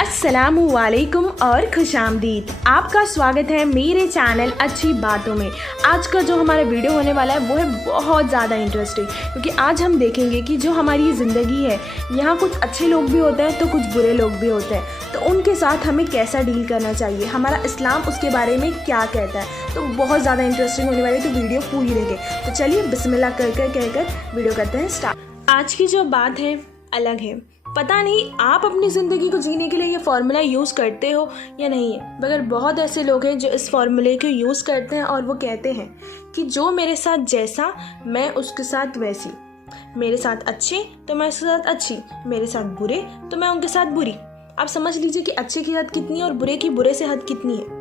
अस्सलामुअलैकुम और खुशामदीद। आपका स्वागत है मेरे चैनल अच्छी बातों में। आज का जो हमारा वीडियो होने वाला है वो है बहुत ज़्यादा इंटरेस्टिंग, क्योंकि आज हम देखेंगे कि जो हमारी ज़िंदगी है यहाँ कुछ अच्छे लोग भी होते हैं तो कुछ बुरे लोग भी होते हैं, तो उनके साथ हमें कैसा डील करना चाहिए, हमारा इस्लाम उसके बारे में क्या कहता है। तो बहुत ज़्यादा इंटरेस्टिंग होने वाली है, तो वीडियो पूरी देखें। तो चलिए बिस्मिल्लाह कर कहकर वीडियो करते हैं स्टार्ट। आज की जो बात है अलग है। पता नहीं आप अपनी ज़िंदगी को जीने के लिए ये फार्मूला यूज़ करते हो या नहीं है, मगर बहुत ऐसे लोग हैं जो इस फार्मूले को यूज़ करते हैं और वो कहते हैं कि जो मेरे साथ जैसा मैं उसके साथ वैसी, मेरे साथ अच्छे तो मैं उसके साथ अच्छी, मेरे साथ बुरे तो मैं उनके साथ बुरी। आप समझ लीजिए कि अच्छे की हद कितनी है और बुरे की बुरे से हद कितनी है।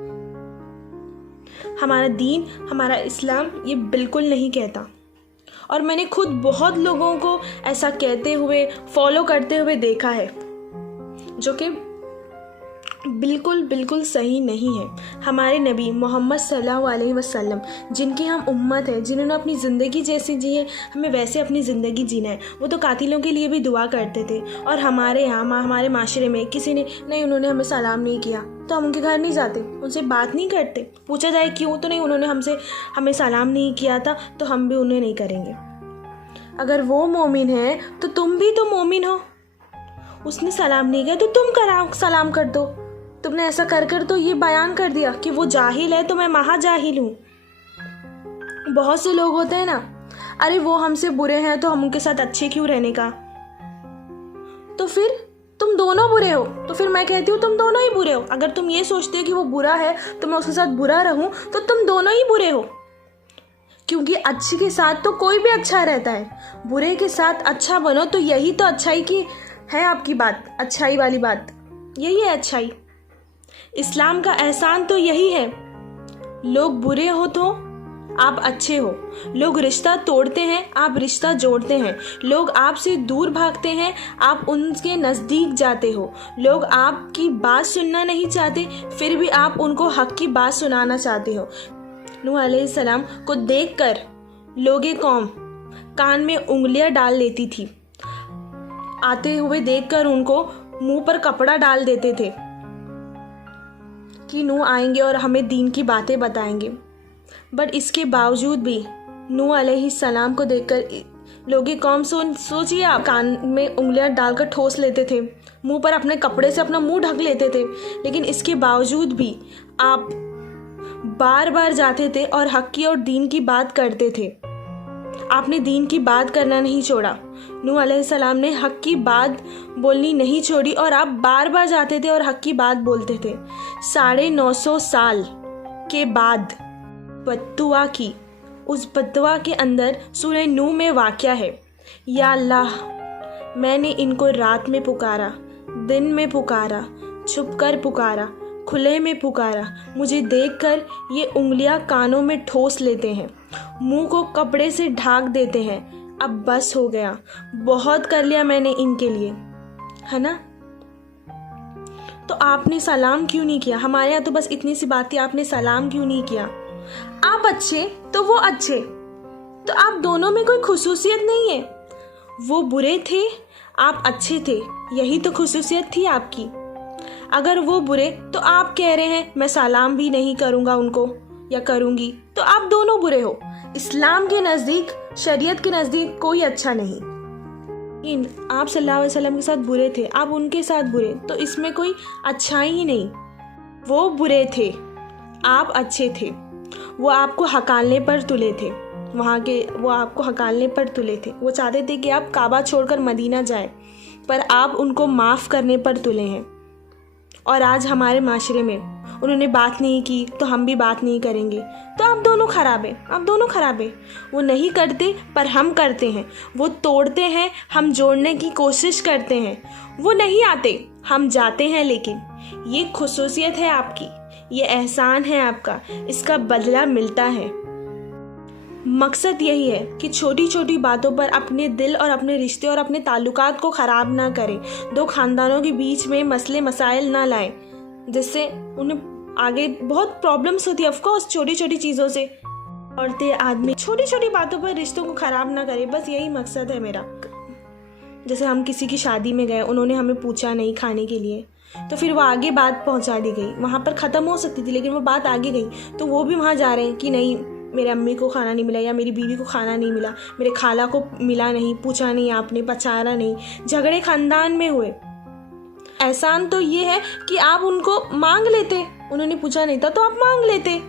हमारा दीन, हमारा इस्लाम ये बिल्कुल नहीं कहता, और मैंने खुद बहुत लोगों को ऐसा कहते हुए फॉलो करते हुए देखा है, जो कि बिल्कुल सही नहीं है। हमारे नबी मोहम्मद सल्लल्लाहु अलैहि वसल्लम, जिनकी हम उम्मत है, जिन्होंने अपनी ज़िंदगी जैसी जी है हमें वैसे अपनी ज़िंदगी जीना है, वो तो कातिलों के लिए भी दुआ करते थे। और हमारे यहाँ हमारे माशरे में किसी ने नहीं, उन्होंने हमें सलाम नहीं किया तो हम उनके घर नहीं जाते, उनसे बात नहीं करते। पूछा जाए क्यों, तो नहीं, उन्होंने हमें सलाम नहीं किया था तो हम भी उन्हें नहीं करेंगे। अगर वो मोमिन है तो तुम भी तो मोमिन हो, उसने सलाम नहीं किया तो तुम सलाम कर दो। तुमने ऐसा कर तो ये बयान कर दिया कि वो जाहिल है तो मैं महा जाहिल हूँ। बहुत से लोग होते हैं ना, अरे वो हमसे बुरे हैं तो हम उनके साथ अच्छे क्यों रहने का, तो फिर तुम दोनों बुरे हो। तो फिर मैं कहती हूँ तुम दोनों ही बुरे हो। अगर तुम ये सोचते हो कि वो बुरा है तो मैं उसके साथ बुरा रहूँ, तो तुम दोनों ही बुरे हो, क्योंकि अच्छे के साथ तो कोई भी अच्छा रहता है, बुरे के साथ अच्छा बनो। तो यही तो अच्छाई की है आपकी बात, अच्छाई वाली बात यही है अच्छाई। इस्लाम का एहसान तो यही है, लोग बुरे हो तो आप अच्छे हो, लोग रिश्ता तोड़ते हैं आप रिश्ता जोड़ते हैं, लोग आपसे दूर भागते हैं आप उनके नज़दीक जाते हो, लोग आपकी बात सुनना नहीं चाहते फिर भी आप उनको हक की बात सुनाना चाहते हो। नूह अलैहिस्सलाम को देखकर लोगे कौम कान में उंगलियां डाल लेती थी, आते हुए देखकर उनको मुंह पर कपड़ा डाल देते थे कि नूह आएंगे और हमें दीन की बातें बताएंगे। बट इसके बावजूद भी नूह अलैहिस्सलाम को देखकर लोगे कौम सोचिए, आप कान में उंगलियां डालकर ठोस लेते थे, मुंह पर अपने कपड़े से अपना मुंह ढक लेते थे, लेकिन इसके बावजूद भी आप बार बार जाते थे और हक की और दीन की बात करते थे। आपने दीन की बात करना नहीं छोड़ा, नूह अलैहिस्सलाम ने हक की बात बोलनी नहीं छोड़ी, और आप बार बार जाते थे और हक की बात बोलते थे। 950 साल के बाद बद्दुआ की, उस बद्दुआ के अंदर सूरह नूह में वाक़या है, या अल्लाह मैंने इनको रात में पुकारा, दिन में पुकारा, छुप कर पुकारा, खुले में पुकारा, मुझे देखकर ये उंगलियां कानों में ठोस लेते हैं, मुंह को कपड़े से ढाक देते हैं। अब बस हो गया, बहुत कर लिया मैंने इनके लिए, है ना। तो आपने सलाम क्यों नहीं किया? हमारे यहाँ तो बस इतनी सी बात थी, आपने सलाम क्यों नहीं किया? आप अच्छे तो वो अच्छे, तो आप दोनों में कोई खुसूसियत नहीं है। वो बुरे थे आप अच्छे थे, यही तो खुसूसियत थी आपकी। अगर वो बुरे तो आप कह रहे हैं मैं सलाम भी नहीं करूँगा उनको या करूँगी, तो आप दोनों बुरे हो। इस्लाम के नज़दीक, शरीयत के नज़दीक कोई अच्छा नहीं। आप सल्लल्लाहु अलैहि वसल्लम के साथ बुरे थे, आप उनके साथ बुरे, तो इसमें कोई अच्छाई ही नहीं। वो बुरे थे आप अच्छे थे, वो आपको हकालने पर तुले थे, वो आपको हकालने पर तुले थे। वो चाहते थे कि आप काबा छोड़कर मदीना जाए, पर आप उनको माफ़ करने पर तुले हैं। और आज हमारे माशरे में उन्होंने बात नहीं की तो हम भी बात नहीं करेंगे, तो आप दोनों खराब हैं, आप दोनों खराब हैं। वो नहीं करते पर हम करते हैं, वो तोड़ते हैं हम जोड़ने की कोशिश करते हैं, वो नहीं आते हम जाते हैं। लेकिन ये खुसूसियत है आपकी, ये एहसान है आपका, इसका बदला मिलता है। मकसद यही है कि छोटी छोटी बातों पर अपने दिल और अपने रिश्ते और अपने ताल्लुकात को ख़राब ना करें, दो ख़ानदानों के बीच में मसले मसाइल ना लाएं, जिससे उन्हें आगे बहुत प्रॉब्लम्स होती है। ऑफकोर्स छोटी छोटी चीज़ों से औरतें आदमी छोटी छोटी बातों पर रिश्तों को ख़राब ना करें, बस यही मकसद है मेरा। जैसे हम किसी की शादी में गए, उन्होंने हमें पूछा नहीं खाने के लिए, तो फिर वो आगे बात पहुंचा दी गई, वहाँ पर ख़त्म हो सकती थी लेकिन वो बात आगे गई। तो वो भी वहाँ जा रहे हैं कि नहीं, मेरे अम्मी को खाना नहीं मिला या मेरी बीवी को खाना नहीं मिला, मेरे खाला को मिला नहीं, पूछा नहीं आपने, पचारा नहीं, झगड़े खानदान में हुए। एहसान तो ये है कि आप उनको मांग लेते, उन्होंने पूछा नहीं था तो आप मांग लेते।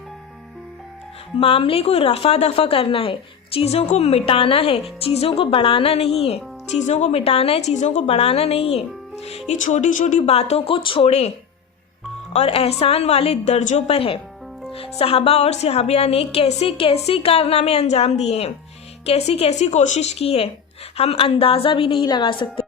मामले को रफा दफा करना है, चीज़ों को मिटाना है, चीज़ों को बढ़ाना नहीं है। चीज़ों को मिटाना है, चीज़ों को बढ़ाना नहीं है। ये छोटी छोटी बातों को छोड़ें और एहसान वाले दर्जों पर है। सहाबा और सहाबिया ने कैसे कैसे कारनामे अंजाम दिए हैं, कैसी कैसी कोशिश की है, हम अंदाज़ा भी नहीं लगा सकते।